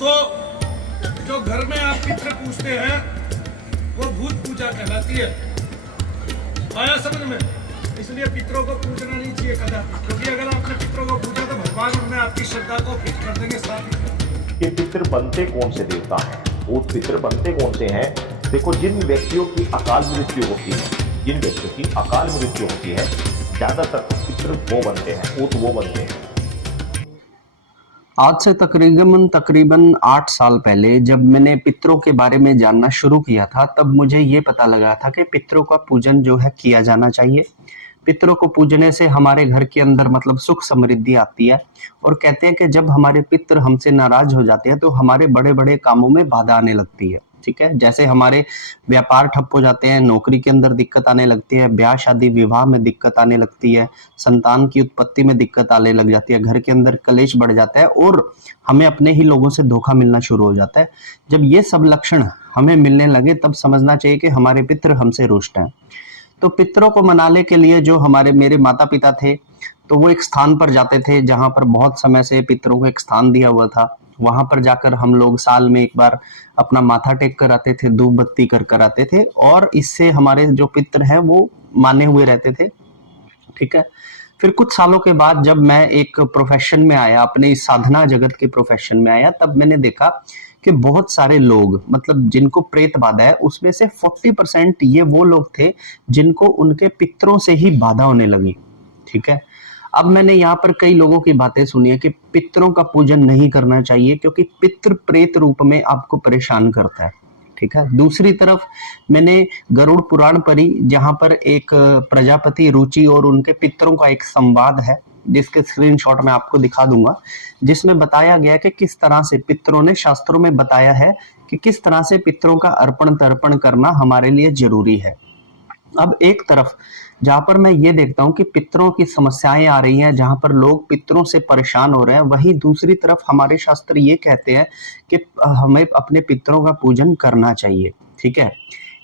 तो जो घर में आप पितृ पूजते हैं वो भूत पूजा कहलाती है। आया समझ में? इसलिए पितरों को पूजना नहीं चाहिए कदापि, क्योंकि अगर आपने पितरों को पूजा तो भगवान उनमें आपकी श्रद्धा को फिट कर देंगे साथ। ये पितृ बनते कौन से देवता हैं, वो पितृ बनते कौन से हैं? देखो, जिन व्यक्तियों की अकाल मृत्यु होती है, जिन व्यक्तियों की अकाल मृत्यु होती है, ज्यादातर पितृ वो बनते हैं, वो बनते हैं। आज से तकरीबन 8 साल पहले जब मैंने पितरों के बारे में जानना शुरू किया था, तब मुझे ये पता लगा था कि पितरों का पूजन जो है किया जाना चाहिए। पितरों को पूजने से हमारे घर के अंदर मतलब सुख समृद्धि आती है, और कहते हैं कि जब हमारे पितर हमसे नाराज हो जाते हैं तो हमारे बड़े बड़े कामों में बाधा आने लगती है। ठीक है, जैसे हमारे व्यापार ठप हो जाते हैं, नौकरी के अंदर दिक्कत आने लगती है, ब्याह शादी विवाह में दिक्कत आने लगती है, संतान की उत्पत्ति में दिक्कत आने लग जाती है, घर के अंदर कलेश बढ़ जाता है और हमें अपने ही लोगों से धोखा मिलना शुरू हो जाता है। जब ये सब लक्षण हमें मिलने लगे तब समझना चाहिए कि हमारे पितर हमसे रुष्ट हैं। तो पितरों को मनाने के लिए जो मेरे माता पिता थे, तो वो एक स्थान पर जाते थे जहां पर बहुत समय से पितरों को एक स्थान दिया हुआ था। वहां पर जाकर हम लोग साल में एक बार अपना माथा टेक कर आते थे, धूप बत्ती कर आते थे, और इससे हमारे जो पितर हैं वो माने हुए रहते थे। ठीक है, फिर कुछ सालों के बाद जब मैं एक प्रोफेशन में आया, अपने इस साधना जगत के प्रोफेशन में आया, तब मैंने देखा कि बहुत सारे लोग मतलब जिनको प्रेत बाधा है, उसमें से 40% ये वो लोग थे जिनको उनके पितरों से ही बाधा होने लगी। ठीक है, अब मैंने यहाँ पर कई लोगों की बातें सुनी है कि पितरों का पूजन नहीं करना चाहिए क्योंकि पितृ प्रेत रूप में आपको परेशान करता है। ठीक है, दूसरी तरफ मैंने गरुड़ पुराण पढ़ी जहां पर एक प्रजापति रुचि और उनके पितरों का एक संवाद है, जिसके स्क्रीनशॉट मैं आपको दिखा दूंगा, जिसमें बताया गया कि किस तरह से पितरों ने, शास्त्रों में बताया है कि किस तरह से पितरों का अर्पण तर्पण करना हमारे लिए जरूरी है। अब एक तरफ जहां पर मैं ये देखता हूं कि पितरों की समस्याएं आ रही हैं, जहां पर लोग पितरों से परेशान हो रहे हैं, वहीं दूसरी तरफ हमारे शास्त्र ये कहते हैं कि हमें अपने पितरों का पूजन करना चाहिए। ठीक है,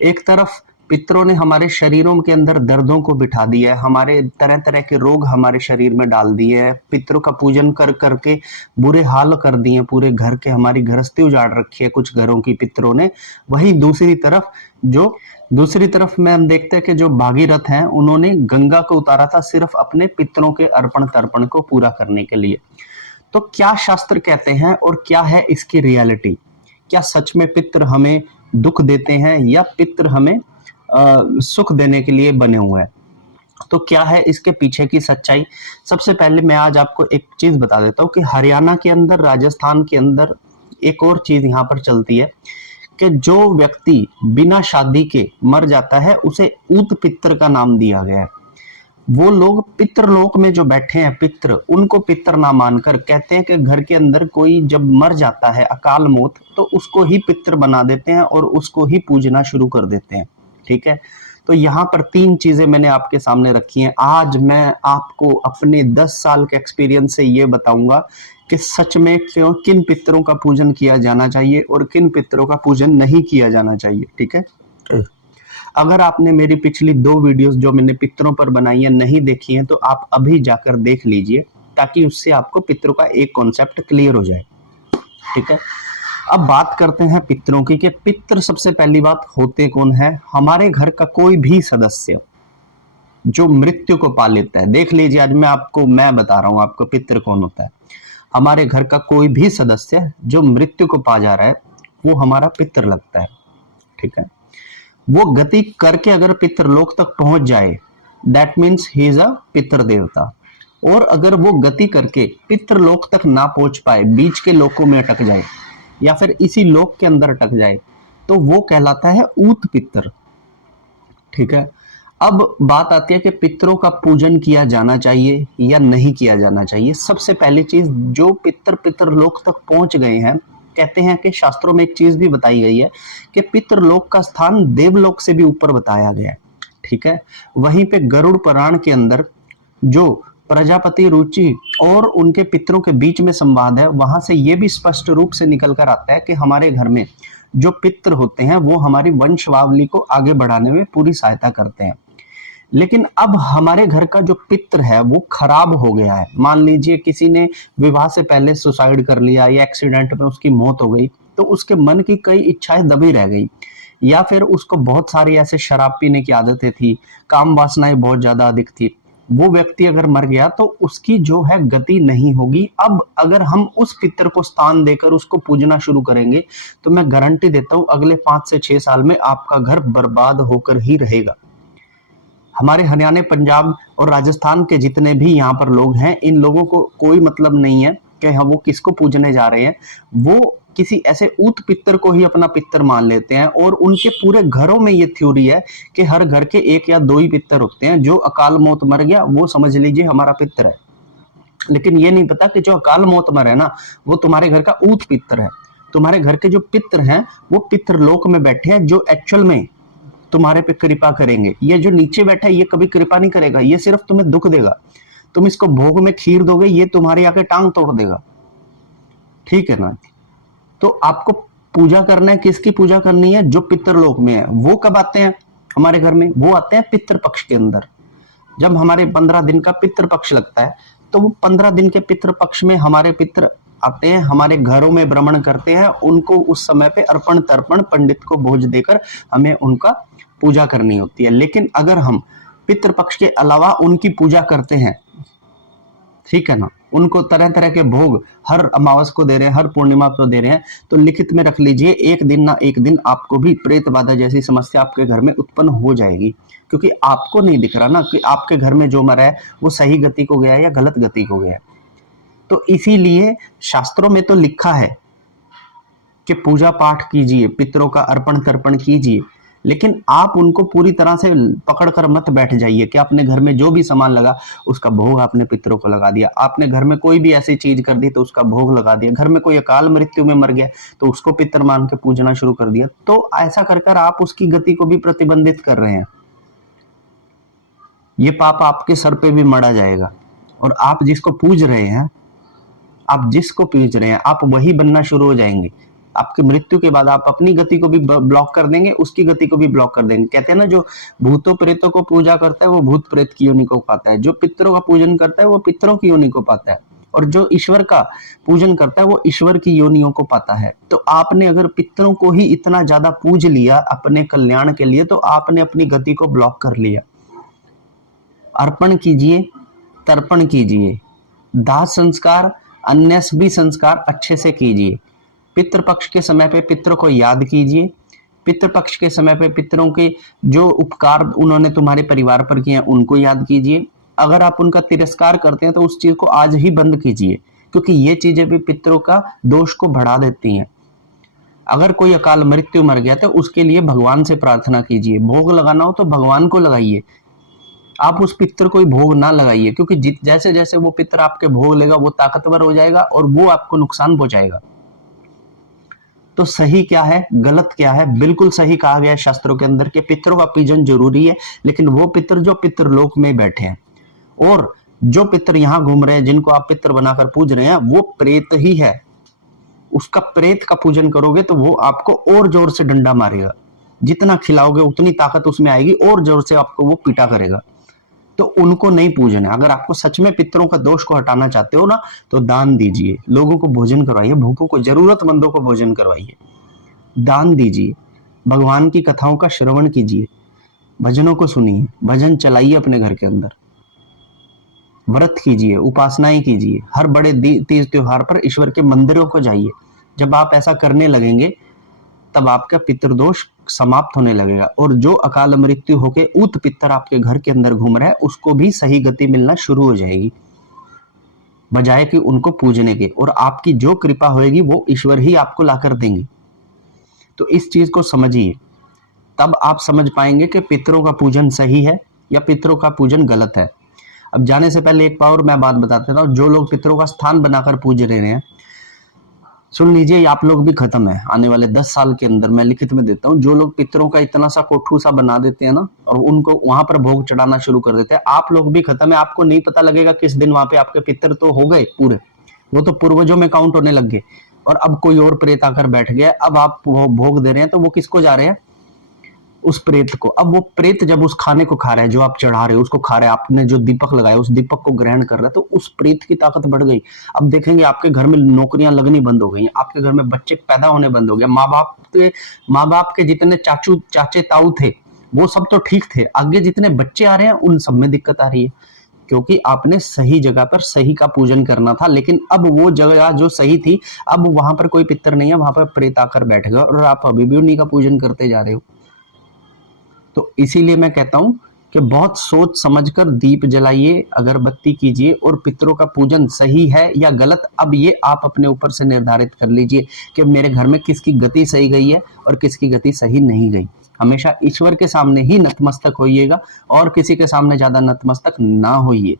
एक तरफ पितरों ने हमारे शरीरों के अंदर दर्दों को बिठा दिया है, हमारे तरह तरह के रोग हमारे शरीर में डाल दिए हैं, पितरों का पूजन कर करके बुरे हाल कर दिए पूरे घर के, हमारी गृहस्थी उजाड़ रखी है कुछ घरों की पितरों ने। वहीं दूसरी तरफ में हम देखते हैं कि जो भागीरथ हैं, उन्होंने गंगा को उतारा था सिर्फ अपने पितरों के अर्पण तर्पण को पूरा करने के लिए। तो क्या शास्त्र कहते हैं और क्या है इसकी रियलिटी? क्या सच में पितर हमें दुख देते हैं या पितर हमें सुख देने के लिए बने हुए हैं? तो क्या है इसके पीछे की सच्चाई? सबसे पहले मैं आज आपको एक चीज बता देता हूँ कि हरियाणा के अंदर, राजस्थान के अंदर एक और चीज यहाँ पर चलती है कि जो व्यक्ति बिना शादी के मर जाता है उसे ऊत पितर का नाम दिया गया है। वो लोग पितृलोक में जो बैठे हैं पितर, उनको पितर ना मानकर कहते हैं कि घर के अंदर कोई जब मर जाता है अकाल मौत, तो उसको ही पितर बना देते हैं और उसको ही पूजना शुरू कर देते हैं। ठीक है, तो यहाँ पर 3 चीजें मैंने आपके सामने रखी हैं। आज मैं आपको अपने 10 साल के एक्सपीरियंस से ये बताऊंगा कि सच में किन पितरों का पूजन किया जाना चाहिए और किन पितरों का पूजन नहीं किया जाना चाहिए। ठीक है, अगर आपने मेरी पिछली 2 वीडियोस जो मैंने पितरों पर बनाई है नहीं देखी हैं, तो आप अभी जाकर देख लीजिए, ताकि उससे आपको पितरों का एक कॉन्सेप्ट क्लियर हो जाए। ठीक है, अब बात करते हैं पितरों की कि पितर सबसे पहली बात होते कौन है? हमारे घर का कोई भी सदस्य जो मृत्यु को पा लेता है। देख लीजिए, आज मैं बता रहा हूं आपको पितर कौन होता है। हमारे घर का कोई भी सदस्य जो मृत्यु को पा जा रहा है, वो हमारा पितर लगता है। ठीक है, वो गति करके अगर पितरलोक तक पहुंच जाए, that means he is a पितर देवता। और अगर वो गति करके पितरलोक तक ना पहुंच पाए, बीच के लोकों में अटक जाए या फिर इसी लोक के अंदर अटक जाए, तो वो कहलाता है ऊत पितर। ठीक है, अब बात आती है कि पितरों का पूजन किया जाना चाहिए या नहीं किया जाना चाहिए। सबसे पहली चीज, जो पितरलोक तक पहुंच गए हैं, कहते हैं कि शास्त्रों में एक चीज भी बताई गई है कि पितरलोक का स्थान देवलोक से भी ऊपर बताया गया है। ठीक है, वहीं पे गरुड़ पुराण के अंदर जो प्रजापति रुचि और उनके पितरों के बीच में संवाद है, वहां से यह भी स्पष्ट रूप से निकल कर आता है कि हमारे घर में जो पितर होते हैं वो हमारी वंशावली को आगे बढ़ाने में पूरी सहायता करते हैं। लेकिन अब हमारे घर का जो पित्र है वो खराब हो गया है। मान लीजिए किसी ने विवाह से पहले सुसाइड कर लिया या एक्सीडेंट में उसकी मौत हो गई, तो उसके मन की कई इच्छाएं दबी रह गई, या फिर उसको बहुत सारी ऐसे शराब पीने की आदतें थी, काम वासनाएं बहुत ज्यादा अधिक थी। वो व्यक्ति अगर मर गया तो उसकी जो है गति नहीं होगी। अब अगर हम उस पितर को स्थान देकर उसको पूजना शुरू करेंगे तो मैं गारंटी देता हूं अगले 5 से 6 साल में आपका घर बर्बाद होकर ही रहेगा। हमारे हरियाणा, पंजाब और राजस्थान के जितने भी यहाँ पर लोग हैं, इन लोगों को कोई मतलब नहीं है कि हम वो किसको पूजने जा रहे हैं। वो किसी ऐसे ऊत पितर को ही अपना पितर मान लेते हैं, और उनके पूरे घरों में ये थ्योरी है कि हर घर के 1 या 2 ही पितर होते हैं। जो अकाल मौत मर गया वो समझ लीजिए हमारा पितर है। लेकिन ये नहीं पता कि जो अकाल मौत मर है ना, वो तुम्हारे घर का ऊत पितर है। तुम्हारे घर के जो पितर हैं वो पितरलोक में बैठे हैं, जो एक्चुअल में तुम्हारे पे कृपा करेंगे। ये जो नीचे बैठा है ये कभी कृपा नहीं करेगा, ये सिर्फ तुम्हें दुख देगा। तुम इसको भोग में खीर दोगे, ये तुम्हारी आके टांग तोड़ देगा। ठीक है ना? तो आपको पूजा करना है, किसकी पूजा करनी है? जो पितरलोक में है। वो कब आते हैं हमारे घर में? वो आते हैं पितृ पक्ष के अंदर। जब हमारे 15 दिन का पितृ पक्ष लगता है तो वो 15 दिन के पितृ पक्ष में हमारे पितृ आते हैं, हमारे घरों में भ्रमण करते हैं। उनको उस समय पे अर्पण तर्पण पंडित को भोज देकर हमें उनका पूजा करनी होती है। लेकिन अगर हम पितृ पक्ष के अलावा उनकी पूजा करते हैं, ठीक है ना, उनको तरह तरह के भोग हर अमावस को दे रहे हैं, हर पूर्णिमा को दे रहे हैं, तो लिखित में रख लीजिए एक दिन ना एक दिन आपको भी प्रेत बाधा जैसी समस्या आपके घर में उत्पन्न हो जाएगी। क्योंकि आपको नहीं दिख रहा ना कि आपके घर में जो मरा है वो सही गति को गया है या गलत गति को गया है। तो इसीलिए शास्त्रों में तो लिखा है कि पूजा पाठ कीजिए, पितरों का अर्पण तर्पण कीजिए, लेकिन आप उनको पूरी तरह से पकड़कर मत बैठ जाइए कि अपने घर में जो भी सामान लगा उसका भोग आपने पितरों को लगा दिया। आपने घर में कोई भी ऐसी चीज कर दी तो उसका भोग लगा दिया। घर में कोई अकाल मृत्यु में मर गया तो उसको पितर मान के पूजना शुरू कर दिया। तो ऐसा कर कर आप उसकी गति को भी प्रतिबंधित कर रहे हैं। ये पाप आपके सर पे भी मढ़ा जाएगा। और आप जिसको पूज रहे हैं, आप वही बनना शुरू हो जाएंगे। आपकी मृत्यु के बाद आप अपनी गति को भी ब्लॉक कर देंगे, उसकी गति को भी ब्लॉक कर देंगे। कहते हैं ना, जो भूतों प्रेतों को पूजा करता है वो भूत प्रेत की योनि को पाता है, जो पितरों का पूजन करता है वो पितरों की योनि को पाता है, और जो ईश्वर का पूजन करता है वो ईश्वर की योनियों को पाता है। तो आपने अगर पितरों को ही इतना ज्यादा पूज लिया अपने कल्याण के लिए, तो आपने अपनी गति को ब्लॉक कर लिया। अर्पण कीजिए, तर्पण कीजिए, दाह संस्कार, अन्य भी संस्कार अच्छे से कीजिए। पितृपक्ष के समय पे पितरों को याद कीजिए। पितृपक्ष के समय पे पितरों के जो उपकार उन्होंने तुम्हारे परिवार पर किए हैं उनको याद कीजिए। अगर आप उनका तिरस्कार करते हैं तो उस चीज को आज ही बंद कीजिए, क्योंकि ये चीजें भी पितरों का दोष को बढ़ा देती हैं। अगर कोई अकाल मृत्यु मर गया तो उसके लिए भगवान से प्रार्थना कीजिए। भोग लगाना हो तो भगवान को लगाइए, आप उस पितर को ही भोग ना लगाइए, क्योंकि जैसे जैसे वो पितर आपके भोग लेगा वो ताकतवर हो जाएगा और वो आपको नुकसान पहुंचाएगा। तो सही क्या है, गलत क्या है? बिल्कुल सही कहा गया है शास्त्रों के अंदर कि पितरों का पूजन जरूरी है, लेकिन वो पितर जो पितरलोक में बैठे हैं, और जो पितर यहाँ घूम रहे हैं जिनको आप पितर बनाकर पूज रहे हैं वो प्रेत ही है। उसका प्रेत का पूजन करोगे तो वो आपको और जोर से डंडा मारेगा। जितना खिलाओगे उतनी ताकत उसमें आएगी और जोर से आपको वो पीटा करेगा। तो उनको नहीं पूजना। अगर आपको सच में पितरों का दोष को हटाना चाहते हो ना, तो दान दीजिए, लोगों को भोजन करवाइए, भूखों को, जरूरतमंदों को भोजन करवाइए, दान दीजिए, भगवान की कथाओं का श्रवण कीजिए, भजनों को सुनिए, भजन चलाइए अपने घर के अंदर, व्रत कीजिए, उपासनाएं कीजिए, हर बड़े तीज त्योहार पर ईश्वर के मंदिरों को जाइए। जब आप ऐसा करने लगेंगे तब आपका पितृदोष समाप्त होने लगेगा, और जो अकाल मृत्यु होके ऊत पितर आपके घर के अंदर घूम रहा है उसको भी सही गति मिलना शुरू हो जाएगी, बजाय कि उनको पूजने के। और आपकी जो कृपा होगी वो ईश्वर ही आपको लाकर देंगे। तो इस चीज को समझिए, तब आप समझ पाएंगे कि पितरों का पूजन सही है या पितरों का पूजन गलत है। अब जाने से पहले एक और मैं बात बता देता हूँ। जो लोग पितरों का स्थान बनाकर पूज रहे हैं, सुन लीजिए, आप लोग भी खत्म है आने वाले 10 साल के अंदर। मैं लिखित में देता हूँ, जो लोग पितरों का इतना सा कोठू सा बना देते हैं ना और उनको वहां पर भोग चढ़ाना शुरू कर देते हैं, आप लोग भी खत्म है। आपको नहीं पता लगेगा किस दिन वहां पे आपके पितर तो हो गए पूरे, वो तो पूर्वजों में काउंट होने लग गए, और अब कोई और प्रेत आकर बैठ गया। अब आप वो भोग दे रहे हैं तो वो किसको जा रहे हैं? उस प्रेत को। अब वो प्रेत जब उस खाने को खा रहा है जो आप चढ़ा रहे हो, उसको खा रहा है, आपने जो दीपक लगाया उस दीपक को ग्रहण कर रहा है, तो उस प्रेत की ताकत बढ़ गई। अब देखेंगे आपके घर में नौकरियां लगनी बंद हो गई, आपके घर में बच्चे पैदा होने बंद हो गए, माँ बाप के जितने चाचे ताऊ थे वो सब तो ठीक थे, आगे जितने बच्चे आ रहे हैं उन सब में दिक्कत आ रही है, क्योंकि आपने सही जगह पर सही का पूजन करना था। लेकिन अब वो जगह जो सही थी, अब वहां पर कोई पितर नहीं है, वहां पर प्रेत आकर बैठ गया और आप अभी भी उन्हीं का पूजन करते जा रहे हो। तो इसीलिए मैं कहता हूं कि बहुत सोच समझकर दीप जलाइए, अगरबत्ती कीजिए, और पितरों का पूजन सही है या गलत, अब ये आप अपने ऊपर से निर्धारित कर लीजिए कि मेरे घर में किसकी गति सही गई है और किसकी गति सही नहीं गई। हमेशा ईश्वर के सामने ही नतमस्तक होइएगा और किसी के सामने ज्यादा नतमस्तक ना होइए।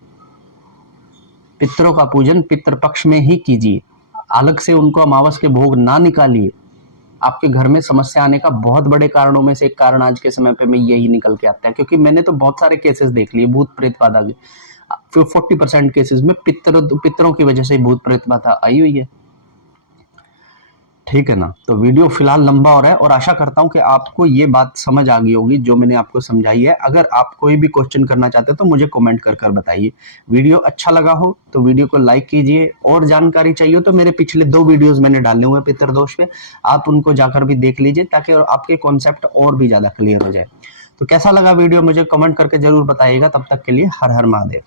पितरों का पूजन पितृपक्ष में ही कीजिए, अलग से उनको अमावस के भोग ना निकालिए। आपके घर में समस्या आने का बहुत बड़े कारणों में से एक कारण आज के समय पे में यही निकल के आता है, क्योंकि मैंने तो बहुत सारे केसेस देख लिए भूत प्रेत बाधा के, 40% केसेस में पितरों की वजह से भूत प्रेत बाधा आई हुई है। ठीक है ना। तो वीडियो फिलहाल लंबा हो रहा है और आशा करता हूं कि आपको ये बात समझ आ गई होगी जो मैंने आपको समझाई है। अगर आप कोई भी क्वेश्चन करना चाहते हो तो मुझे कमेंट कर बताइए। वीडियो अच्छा लगा हो तो वीडियो को लाइक कीजिए, और जानकारी चाहिए तो मेरे पिछले 2 वीडियोस मैंने डाले हुए पितृदोष पे, आप उनको जाकर भी देख लीजिए ताकि आपके कॉन्सेप्ट और भी ज्यादा क्लियर हो जाए। तो कैसा लगा वीडियो मुझे कमेंट करके जरूर बताइएगा। तब तक के लिए हर हर महादेव।